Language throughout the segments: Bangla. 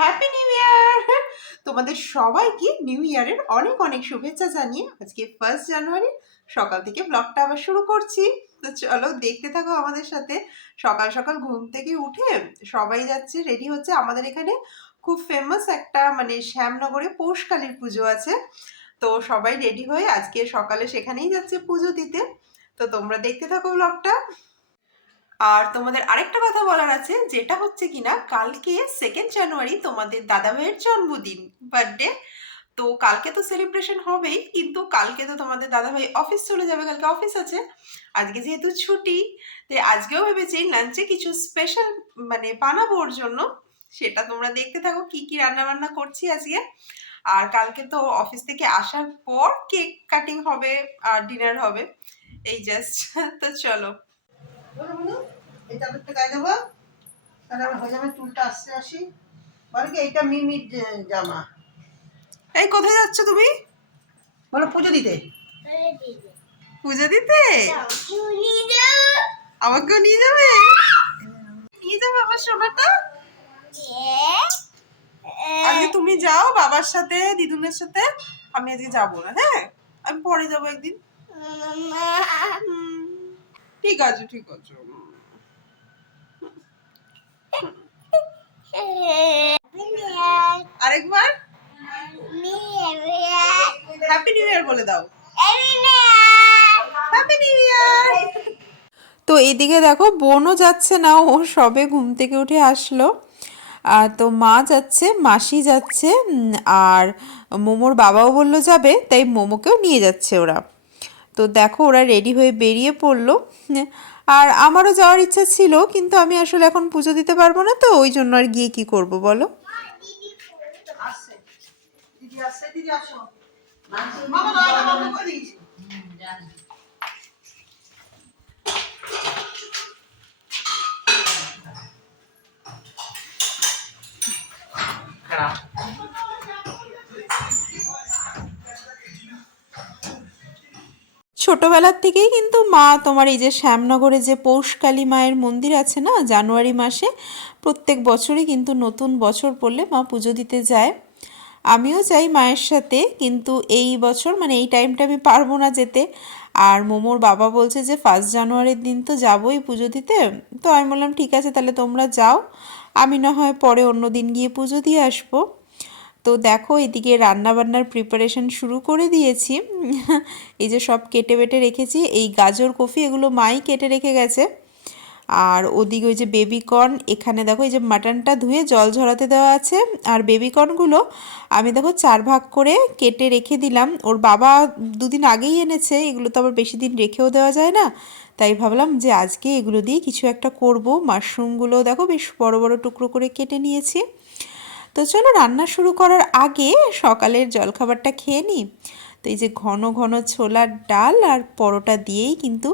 হ্যাপি নিউ ইয়ার তোমাদের সবাইকে নিউ ইয়ারের অনেক অনেক শুভেচ্ছা জানিয়ে আজকে ফার্স্ট জানুয়ারি সকাল থেকে ব্লগটা আবার শুরু করছি। তো চলো দেখতে থাকো আমাদের সাথে। সকাল সকাল ঘুম থেকে উঠে সবাই যাচ্ছে রেডি হচ্ছে। আমাদের এখানে খুব ফেমাস একটা মানে শ্যামনগরে পৌষকালীর পুজো আছে। তো সবাই রেডি হয়ে আজকে সকালে সেখানেই যাচ্ছে পুজো দিতে। তো তোমরা দেখতে থাকো ব্লগটা আর তোমাদের আরেকটা কথা বলার আছে, যেটা হচ্ছে কিনা, কালকে সেকেন্ড জানুয়ারি তোমাদের দাদা ভাইয়ের জন্মদিন বার্থডে তো কালকে তো সেলিব্রেশন হবেই, কিন্তু কালকে তো তোমাদের দাদা ভাই অফিস চলে যাবে, কালকে অফিস আছে। আজকে যেহেতু ছুটি, তাই আজকেও ভেবেছি লাঞ্চে কিছু স্পেশাল মানে বানাবো ওর জন্য। সেটা তোমরা দেখতে থাকো, কি কি রান্না বান্না করছি আজকে। আর কালকে তো অফিস থেকে আসার পর কেক কাটিং হবে, আর ডিনার হবে। এই জাস্ট তো চলো। বলো বলো এটা একটু গায়ে দেবো। তাহলে আমার হয়ে যাবে, চুলটা আসতে আসি। বলো কি, এইটা মিমির জামা। এই কোথায় যাচ্ছ তুমি? বলো, পুজো দিতে। পুজো দিতে? আমাকেও নিয়ে যাবে? নিয়ে যাবে আমার সোনাটা আজকে তুমি যাও বাবার সাথে, দিদুনের সাথে। আমি আজকে যাব না হ্যাঁ? আমি পরে যাব একদিন। ঠিক আছে ঠিক আছে। আরেকবার? হ্যাপি নিউ ইয়ার বলে দাও। তো এদিকে দেখো, বোনও যাচ্ছে না, ও সবে ঘুম থেকে উঠে আসলো। তো মা যাচ্ছে, মাসি যাচ্ছে আর মোমোর বাবাও বলল যাবে, তাই মোমোকেও নিয়ে যাচ্ছে ওরা। তো দেখো ওরা রেডি হয়ে বেরিয়ে পড়ল। আর আমারও যাওয়ার ইচ্ছা ছিল, কিন্তু আমি আসলে এখন পুজো দিতে পারব না তো, ওই জন্য আর গিয়ে কি করব বলো? আসছে ছোটবেলার থেকেই কিন্তু মা তোমার এই যে শ্যামনগরে যে পৌষকালী মায়ের মন্দির আছে না, জানুয়ারি মাসে প্রত্যেক বছরই কিন্তু নতুন বছর পড়লে মা পুজো দিতে যায়। আমিও যাই মায়ের সাথে, কিন্তু এই বছর মানে এই টাইমটা আমি পারব না যেতে। আর মোমোর বাবা বলছে যে, ফার্স্ট জানুয়ারির দিন তো যাবোই পুজো দিতে। তো আমি বললাম, ঠিক আছে, তাহলে তোমরা যাও। আমি না হয় পরে অন্য দিন গিয়ে পুজো দিয়ে আসব। তো দেখো, এদিকে রান্নাবান্নার প্রিপারেশন শুরু করে দিয়েছি। এই যে সব কেটে বেটে রেখেছি, এই গাজর, কফি এগুলো মাই কেটে রেখে গেছে। আর ওদিকে ওই যে বেবিকর্ন এখানে দেখো এই যে মাটনটা ধুয়ে জল ঝরাতে দেওয়া আছে। আর বেবিকর্নগুলো আমি দেখো চার ভাগ করে কেটে রেখে দিলাম। ওর বাবা দুদিন আগেই এনেছে, এগুলো তো আবার বেশি দিন রেখেও দেওয়া যায় না। তাই ভাবলাম যে আজকে এগুলো দিয়ে কিছু একটা করব। মাশরুমগুলো দেখো বেশ বড় বড় টুকরো করে কেটে নিয়েছি। তো চলো রান্না শুরু করার আগে সকালের জলখাবারটা খেয়ে নিই। তো এই যে ঘন ঘন ছোলার ডাল আর পরোটা দিয়েই কিন্তু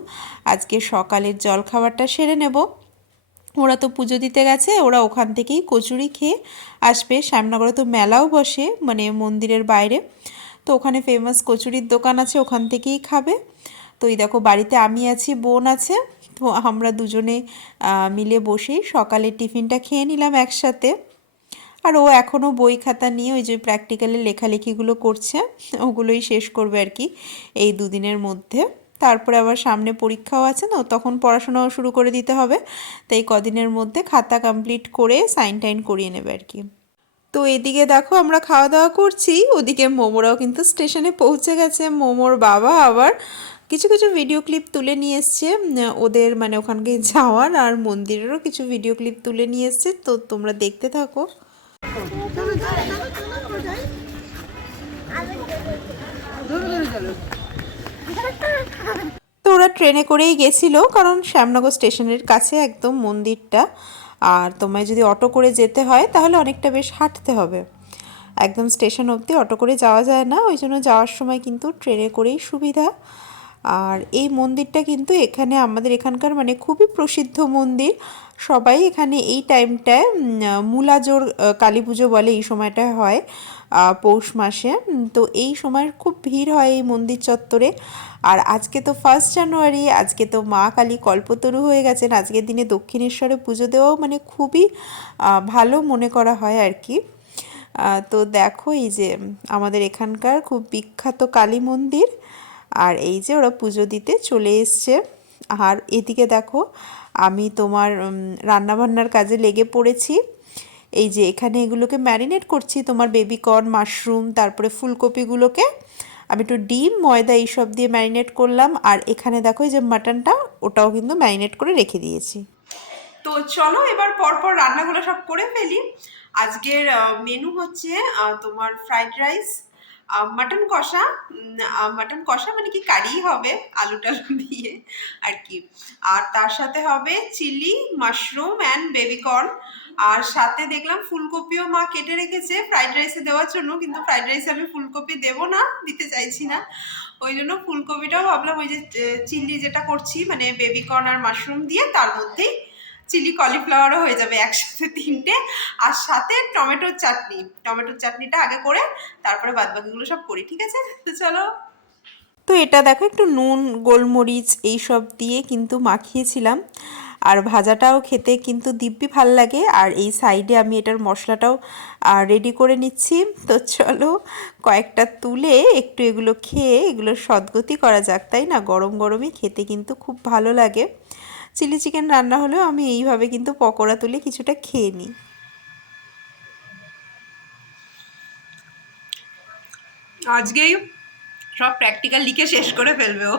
আজকে সকালের জলখাবারটা সেরে নেব। ওরা তো পুজো দিতে গেছে, ওরা ওখান থেকেই কচুরি খেয়ে আসবে। শ্যামনগরে তো মেলাও বসে মানে মন্দিরের বাইরে। তো ওখানে ফেমাস কচুরির দোকান আছে, ওখান থেকেই খাবে। তো এই দেখো বাড়িতে আমি আছি, বোন আছে। তো আমরা দুজনে মিলে বসেই সকালের টিফিনটা খেয়ে নিলাম একসাথে। আর ও এখনও বই খাতা নিয়ে ওই যে প্র্যাকটিক্যালের লেখালেখিগুলো করছে, ওগুলোই শেষ করবে আর কি এই দুদিনের মধ্যে। তারপরে আবার সামনে পরীক্ষাও আছে না, তখন পড়াশোনাও শুরু করে দিতে হবে, তাই কদিনের মধ্যে খাতা কমপ্লিট করে সাইন টাইন করিয়ে নেবে আর কি। তো এদিকে দেখো আমরা খাওয়া দাওয়া করছি, ওদিকে মোমোরাও কিন্তু স্টেশনে পৌঁছে গেছে। মোমোর বাবা আবার কিছু কিছু ভিডিও ক্লিপ তুলে নিয়ে এসছে, ওদের মানে ওখানকে যাওয়ার আর মন্দিরেরও কিছু ভিডিও ক্লিপ তুলে নিয়ে এসছে। তো তোমরা দেখতে থাকো। তো ওরা ট্রেনে করেই গেছিল, কারণ শ্যামনগর স্টেশনের কাছে একদম মন্দিরটা। আর তোমায় যদি অটো করে যেতে হয়, তাহলে অনেকটা বেশ হাঁটতে হবে। একদম স্টেশন অবধি অটো করে যাওয়া যায় না, ওই জন্য যাওয়ার সময় কিন্তু ট্রেনে করেই সুবিধা। আর এই মন্দিরটা কিন্তু এখানে আমাদের এখানকার মানে খুবই প্রসিদ্ধ মন্দির। সবাই এখানে এই টাইমটায় মূলাজোর কালী পুজো বলে এই সময়টা হয় পৌষ মাসে। তো এই সময় খুব ভিড় হয় এই মন্দির চত্বরে। আর আজকে তো ফার্স্ট জানুয়ারি আজকে তো মা কালী কল্পতরু হয়ে গেছেন। আজকের দিনে দক্ষিণেশ্বরে পুজো দেওয়াও মানে খুবই ভালো মনে করা হয় আর কি। তো দেখো এই যে, আমাদের এখানকার খুব বিখ্যাত কালী মন্দির। আর এই যে ওরা পুজো দিতে চলে এসছে। আর এদিকে দেখো, আমি তোমার রান্নাবান্নার কাজে লেগে পড়েছি। এই যে এখানে এগুলোকে ম্যারিনেট করছি, তোমার বেবিকর্ন মাশরুম তারপরে ফুলকপিগুলোকে। আমি একটু ডিম, ময়দা এইসব দিয়ে ম্যারিনেট করলাম। আর এখানে দেখো, এই যে মাটনটা, ওটাও কিন্তু ম্যারিনেট করে রেখে দিয়েছি। তো চলো, এবার পরপর রান্নাগুলো সব করে ফেলি। আজকের মেনু হচ্ছে তোমার ফ্রাইড রাইস মাটন কষা মাটন কষা মানে কি কারি হবে আলু টালু দিয়ে আর কি। আর তার সাথে হবে chilli mushroom and baby corn আর সাথে দেখলাম ফুলকপিও মা কেটে রেখেছে ফ্রাইড রাইসে দেওয়ার জন্য, কিন্তু ফ্রাইড রাইসে আমি ফুলকপি দেবো না, দিতে চাইছি না। ওই জন্য ফুলকপিটাও ভাবলাম ওই যে চিলি যেটা করছি মানে বেবিকর্ন আর মাশরুম দিয়ে, তার মধ্যেই চিলি কলিফ্লাওয়ারও হয়ে যাবে একসাথে তিনটে। আর সাথে টমেটোর চাটনি। টমেটোর চাটনিটা আগে করে তারপরে বাদবাকিগুলো সব করি, ঠিক আছে? তো চলো। তো এটা দেখো, একটু নুন, গোলমরিচ এইসব দিয়ে কিন্তু মাখিয়েছিলাম। আর ভাজাটাও খেতে কিন্তু দিব্যি ভালো লাগে। আর এই সাইডে আমি এটার মশলাটাও রেডি করে নিচ্ছি। তো চলো, কয়েকটা তুলে একটু এগুলো খেয়ে এগুলো সদ্গতি করা যাক, তাই না? গরম গরমই খেতে কিন্তু খুব ভালো লাগে। চিলি চিকেন রান্না হলেও আমি এইভাবে কিন্তু পকোড়া তুলে কিছুটা খেয়ে নিই। আজকেই সব প্র্যাকটিক্যাল লিখে শেষ করে ফেলবে ও।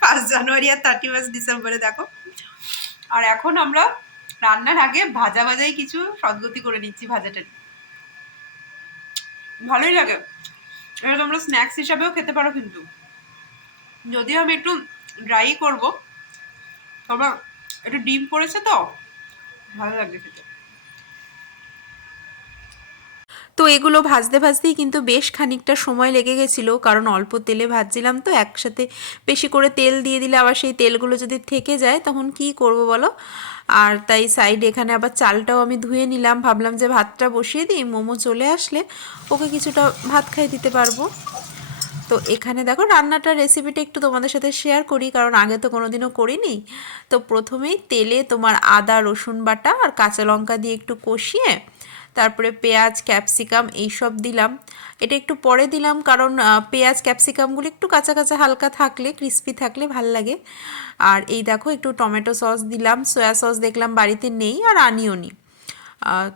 ফার্স্ট জানুয়ারি আর থার্টি ফার্স্ট ডিসেম্বরে দেখো। আর এখন আমরা রান্নার আগে ভাজা ভাজাই কিছু সদ্গতি করে নিচ্ছি ভাজাটা ভালোই লাগে। এটা তোমরা স্ন্যাক্স হিসাবেও খেতে পারো কিন্তু। যদিও আমি একটু ড্রাই করব তবে একটু ডিম পড়েছে তো? ভালো লাগবে খেতে। তো এগুলো ভাজতে ভাজতেই কিন্তু বেশ খানিকটা সময় লেগে গেছিল, কারণ অল্প তেলে ভাজছিলাম তো, একসাথে বেশি করে তেল দিয়ে দিলে আবার সেই তেলগুলো যদি থেকে যায়, তখন কি করব বলো? আর তাই সাইড এখানে আবার চালটাও আমি ধুয়ে নিলাম, ভাবলাম যে ভাতটা বসিয়ে দিই, মোমো চলে আসলে, ওকে কিছুটা ভাত খাই দিতে পারব। তো এখানে দেখো রান্নাটার রেসিপিটা একটু তোমাদের সাথে শেয়ার করি কারণ আগে তো কোনোদিনও করিনি। তো প্রথমেই তেলে তোমার আদা রসুন বাটা আর কাঁচা লঙ্কা দিয়ে একটু কষিয়ে তারপরে পেঁয়াজ ক্যাপসিকাম এইসব দিলাম। এটা একটু পরে দিলাম কারণ পেঁয়াজ ক্যাপসিকামগুলো একটু কাঁচা কাঁচা হালকা থাকলে ক্রিস্পি থাকলে ভালো লাগে। আর এই দেখো একটু টমেটো সস দিলাম সয়া সস দেখলাম বাড়িতে নেই আর আনিও নি। আহ,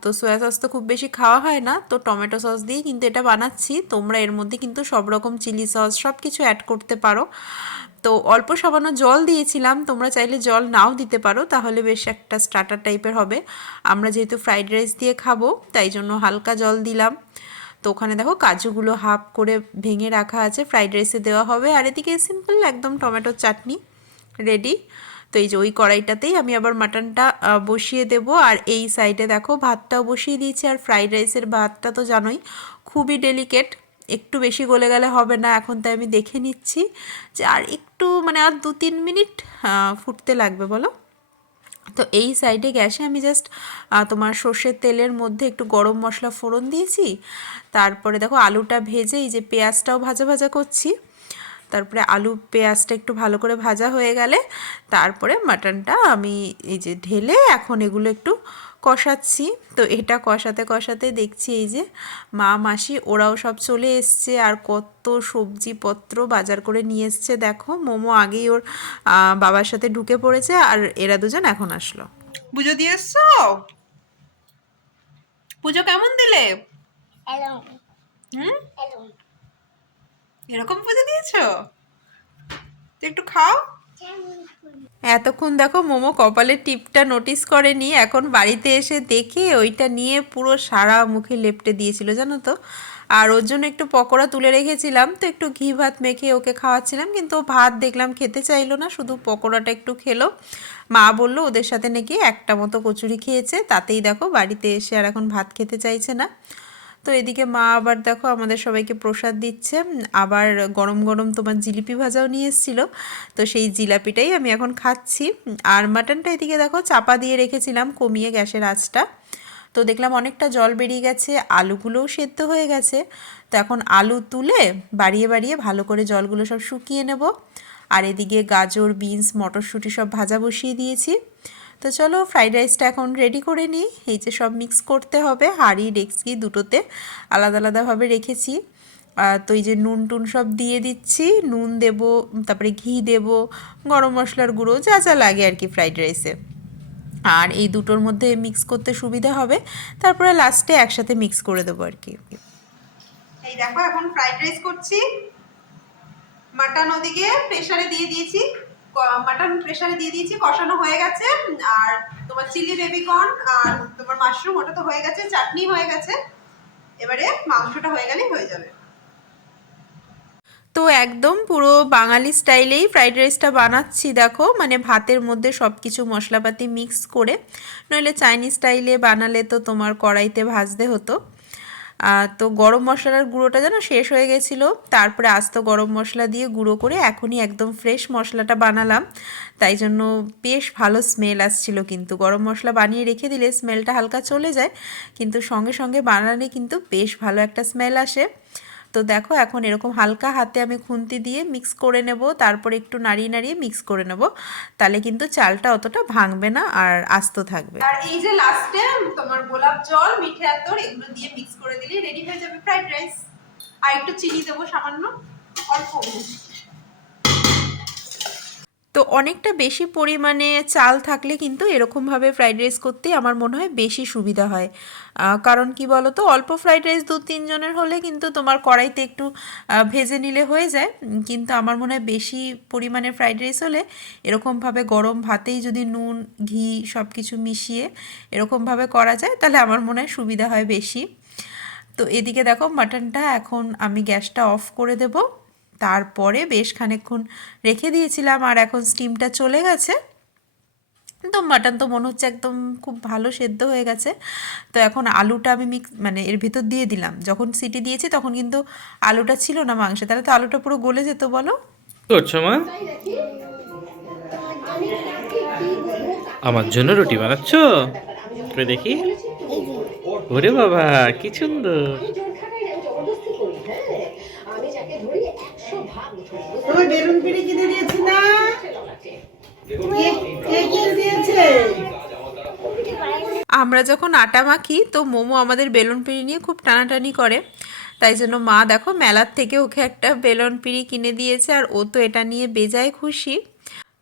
তো সোয়া সস তো খুব বেশি খাওয়া হয় না, তো টমেটো সস দিয়েই কিন্তু এটা বানাচ্ছি। তোমরা এর মধ্যে কিন্তু সব রকম চিলি সস সব কিছু অ্যাড করতে পারো। তো অল্প সামান্য জল দিয়েছিলাম, তোমরা চাইলে জল নাও দিতে পারো, তাহলে বেশ একটা স্টার্টার টাইপের হবে। আমরা যেহেতু ফ্রাইড রাইস দিয়ে খাব, তাই জন্য হালকা জল দিলাম। তো ওখানে দেখো কাজুগুলো হাফ করে ভেঙে রাখা আছে ফ্রাইড রাইসে দেওয়া হবে। আর এদিকে সিম্পল একদম টমেটোর চাটনি রেডি তো এই যে ওই কড়াইটাতেই আমি আবার মাটনটা বসিয়ে দেব। আর এই সাইডে দেখো ভাতটাও বসিয়ে দিয়েছি। আর ফ্রাইড রাইসের ভাতটা তো জানোই, খুবই ডেলিকেট একটু বেশি গলে গেলে হবে না, এখন তাই আমি দেখে নিচ্ছি যে আর একটু মানে আর দু তিন মিনিট ফুটতে লাগবে, বলো? তো এই সাইডে গ্যাসে আমি জাস্ট তোমার সর্ষের তেলের মধ্যে একটু গরম মশলা ফোড়ন দিয়েছি। তারপরে দেখো আলুটা ভেজে এই যে পেঁয়াজটাও ভাজা ভাজা করছি। তারপরে আলু পেঁয়াজটা একটু ভালো করে ভাজা হয়ে গেলে তারপরে মাটনটা আমি এই যে ঢেলে এখন এগুলো একটু কষাচ্ছি। তো এটা কষাতে কষাতে দেখছি এই যে মা মাসি ওরাও সব চলে এসছে আর কত সবজিপত্র বাজার করে নিয়ে এসছে। দেখো মোমো আগেই ওর বাবার সাথে ঢুকে পড়েছে আর এরা দুজন এখন আসলো। পুজো দিয়ে এসছো? পুজো কেমন দিলে. হুম. এরকম পুজো দিয়েছ? একটু খাও। এতক্ষণ দেখো মোমো কপালের টিপটা নোটিস করেনি, এখন বাড়িতে এসে দেখে ওইটা নিয়ে পুরো সারা মুখে লেপটে দিয়েছিল, জানো তো? আর ওর জন্য একটু পকোড়া তুলে রেখেছিলাম, তো একটু ঘি ভাত মেখে ওকে খাওয়াচ্ছিলাম, কিন্তু ভাত দেখলাম খেতে চাইলো না, শুধু পকোড়াটা একটু খেলো। মা বলল, ওদের সাথে নাকি একটা মতো কচুরি খেয়েছে, তাতেই দেখো বাড়িতে এসে আর এখন ভাত খেতে চাইছে না। তো এদিকে মা আবার দেখো আমাদের সবাইকে প্রসাদ দিচ্ছে, আবার গরম গরম তোমার জিলিপি ভাজাও নিয়ে এসেছিল। তো সেই জিলাপিটাই আমি এখন খাচ্ছি। আর মাটনটা এদিকে দেখো চাপা দিয়ে রেখেছিলাম কমিয়ে গ্যাসের আঁচটা। তো দেখলাম অনেকটা জল বেরিয়ে গেছে, আলুগুলোও সেদ্ধ হয়ে গেছে। তো এখন আলু তুলে বাড়িয়ে বাড়িয়ে ভালো করে জলগুলো সব শুকিয়ে নেব। আর এদিকে গাজর, বিনস, মটরশুঁটি সব ভাজা বসিয়ে দিয়েছি। তো চলো ফ্রাইড রাইসটা এখন রেডি করে নিই। এই যে সব মিক্স করতে হবে। হাঁড়ি, ডেক্সি দুটোতে আলাদা আলাদাভাবে রেখেছি। তো এই যে নুন টুন সব দিয়ে দিচ্ছি। নুন দেব, তারপরে ঘি দেব, গরম মশলার গুঁড়ো, যা যা লাগে আর কি ফ্রাইড রাইসে। আর এই দুটোর মধ্যে মিক্স করতে সুবিধা হবে। তারপরে লাস্টে একসাথে মিক্স করে দেবো আর কি। এই দেখো, এখন ফ্রাইড রাইস করছি। মাটন ওদিকে প্রেসারে দিয়ে দিয়েছি। মাটন প্রেসারে দিয়ে দিয়েছি, কষানো হয়ে গেছে, আর তোমার চিলি বেবিকর্ন আর তোমার মাশরুম ওটা তো হয়ে গেছে, চাটনি হয়ে গেছে। এবারে মাংসটা হয়ে গেলেই হয়ে যাবে। তো একদম পুরো বাঙালি স্টাইলেই ফ্রাইড রাইসটা বানাচ্ছি, দেখো মানে ভাতের মধ্যে সব কিছু মশলাপাতি মিক্স করে। নইলে চাইনিজ স্টাইলে বানালে তো তোমার কড়াইতে ভাজতে হতো। তো গরম মশলার গুঁড়োটা যেন শেষ হয়ে গেছিল। তারপরে আস্ত গরম মশলা দিয়ে গুঁড়ো করে এখনই একদম ফ্রেশ মশলাটা বানালাম। তাই জন্য বেশ ভালো স্মেল আসছিল কিন্তু। গরম মশলা বানিয়ে রেখে দিলে স্মেলটা হালকা চলে যায়। কিন্তু সঙ্গে সঙ্গে বানালে কিন্তু বেশ ভালো একটা স্মেল আসে। তো দেখো, এখন এরকম হালকা হাতে আমি খুন্তি দিয়ে মিক্স করে নেব, তারপর একটু নাড়িয়ে নাড়িয়ে মিক্স করে নেব। তাহলে কিন্তু চালটা অতটা ভাঙবে না আর আস্ত থাকবে। আর এই যে লাস্টে তোমার গোলাপ জল, মিঠে আতর, এগুলো দিয়ে মিক্স করে দিলে রেডি হয়ে যাবে ফ্রাইড রাইস আর একটু চিনি দেবো সামান্য, অল্প। তো অনেকটা বেশি পরিমাণে চাল থাকলে কিন্তু এরকমভাবে ফ্রাইড রাইস করতে আমার মনে হয় বেশি সুবিধা হয়। কারণ কি বলো তো অল্প ফ্রাইড রাইস দু তিনজনের হলে কিন্তু তোমার কড়াইতে একটু ভেজে নিলে হয়ে যায়। কিন্তু আমার মনে হয় বেশি পরিমাণে ফ্রাইড রাইস হলে এরকমভাবে গরম ভাতেই যদি নুন, ঘি সব কিছু মিশিয়ে এরকমভাবে করা যায়, তাহলে আমার মনে হয় সুবিধা হয় বেশি। তো এদিকে দেখো মাটনটা এখন আমি গ্যাসটা অফ করে দেব। তারপরে বেশ খানিকক্ষণ রেখে দিয়েছিলাম আর এখন স্টিমটা চলে গেছে। তো মাটন তো মনে হচ্ছে একদম খুব ভালো সেদ্ধ হয়ে গেছে। তো এখন আলুটা আমি মিক্স মানে এর ভিতর দিয়ে দিলাম। যখন সিটি দিয়েছি তখন কিন্তু আলুটা ছিল না মাংসে। তাহলে তো আলুটা পুরো গলে যেত, বলো? আমার জন্য রুটি বানাচ্ছ? দেখি? ওরে বাবা, কি সুন্দর। তোমার বেলুন পিড়ি কিনে দিয়েছি না? আমরা যখন আটা মাখি, তো মোমো আমাদের বেলুন পিড়ি নিয়ে খুব টানাটানি করে। তাই জন্য মা দেখো, মেলার থেকে ওকে একটা বেলুন পিড়ি কিনে দিয়েছে, আর ও তো এটা নিয়ে বেজায় খুশি।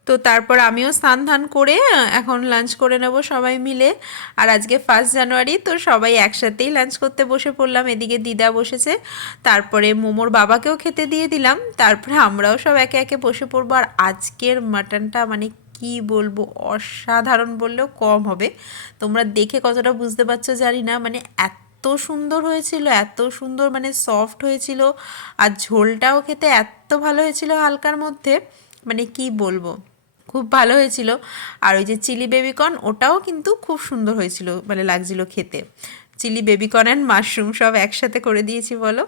তো তারপর আমিও স্নান ধান করে, এখন লাঞ্চ করে নেব সবাই মিলে। আর আজকে ফার্স্ট জানুয়ারি তো সবাই একসাথেই লাঞ্চ করতে বসে পড়লাম। এদিকে দিদা বসেছে, তারপরে মোমোর বাবাকেও খেতে দিয়ে দিলাম। তারপরে আমরাও সব একে একে বসে পড়ব। আর আজকের মাটনটা মানে কি বলব, অসাধারণ বললেও কম হবে। তোমরা দেখে কতটা বুঝতে পারছ জানি না। মানে এত এত সুন্দর হয়েছিল, এত সুন্দর মানে সফট হয়েছিল। আর ঝোলটাও খেতে এত ভালো হয়েছিল হালকার মধ্যে। মানে কি বলব? খুব ভালো হয়েছিল। আর ওই যে চিলি বেবিকর্ন, ওটাও কিন্তু খুব সুন্দর হয়েছিল মানে লাগছিল খেতে। চিলি বেবিকর্ন অ্যান্ড মাশরুম সব একসাথে করে দিয়েছি বলো।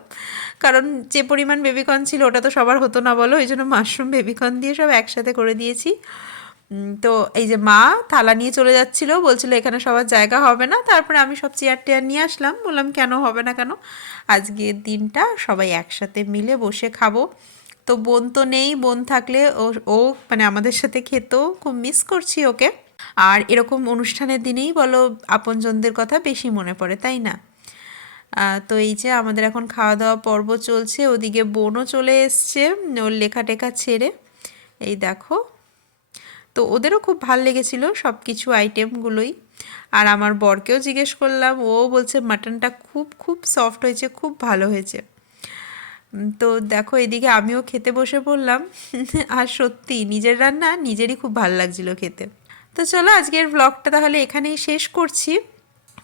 কারণ যে পরিমাণ বেবিকর্ন ছিল, ওটা তো সবার হতো না বলো, ওই জন্য মাশরুম, বেবিকর্ন দিয়ে সব একসাথে করে দিয়েছি। তো এই যে মা থালা নিয়ে চলে যাচ্ছিল, বলছিল এখানে সবার জায়গা হবে না, তারপরে আমি সব চেয়ার টেয়ার নিয়ে আসলাম, বললাম কেন হবে না কেন? আজকের দিনটা সবাই একসাথে মিলে বসে খাব। তো বোন তো নেই, বোন থাকলে ও ও মানে আমাদের সাথে খেতেও খুব মিস করছি ওকে। আর এরকম অনুষ্ঠানের দিনেই বলো আপনজনদের কথা বেশি মনে পড়ে, তাই না? তো এই যে আমাদের এখন খাওয়া দাওয়া পর্ব চলছে, ওদিকে বোনও চলে এসছে, ওর লেখা টেখা ছেড়ে। এই দেখো। তো ওদেরও খুব ভালো লেগেছিল সব কিছু আইটেমগুলোই আর আমার বরকেও জিজ্ঞেস করলাম, ও বলছে মাটনটা খুব খুব সফট হয়েছে, খুব ভালো হয়েছে। তো দেখো, এদিকে আমিও খেতে বসে পড়লাম। আর সত্যি, নিজের রান্না নিজেরই খুব ভালো লাগছিল খেতে। তো চলো, আজকের ব্লগটা তাহলে এখানেই শেষ করছি।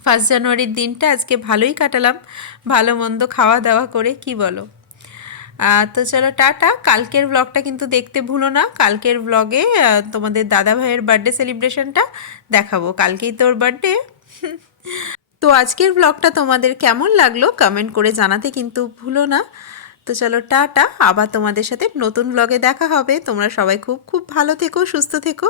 ফার্স্ট জানুয়ারির দিনটা আজকে ভালোই কাটালাম। ভালো মন্দ খাওয়া দাওয়া করে, কি বলো? তো চলো, টাটা। কালকের ব্লগটা কিন্তু দেখতে ভুলো না। কালকের ব্লগে তোমাদের দাদা ভাইয়ের বার্থডে সেলিব্রেশনটা দেখাবো। কালকেই তোর বার্থডে তো আজকের ব্লগটা তোমাদের কেমন লাগল? কমেন্ট করে জানাতে কিন্তু ভুলো না। তো চলো টাটা, আবার তোমাদের সাথে নতুন ব্লগে দেখা হবে। তোমরা সবাই খুব খুব ভালো থেকো, সুস্থ থেকো।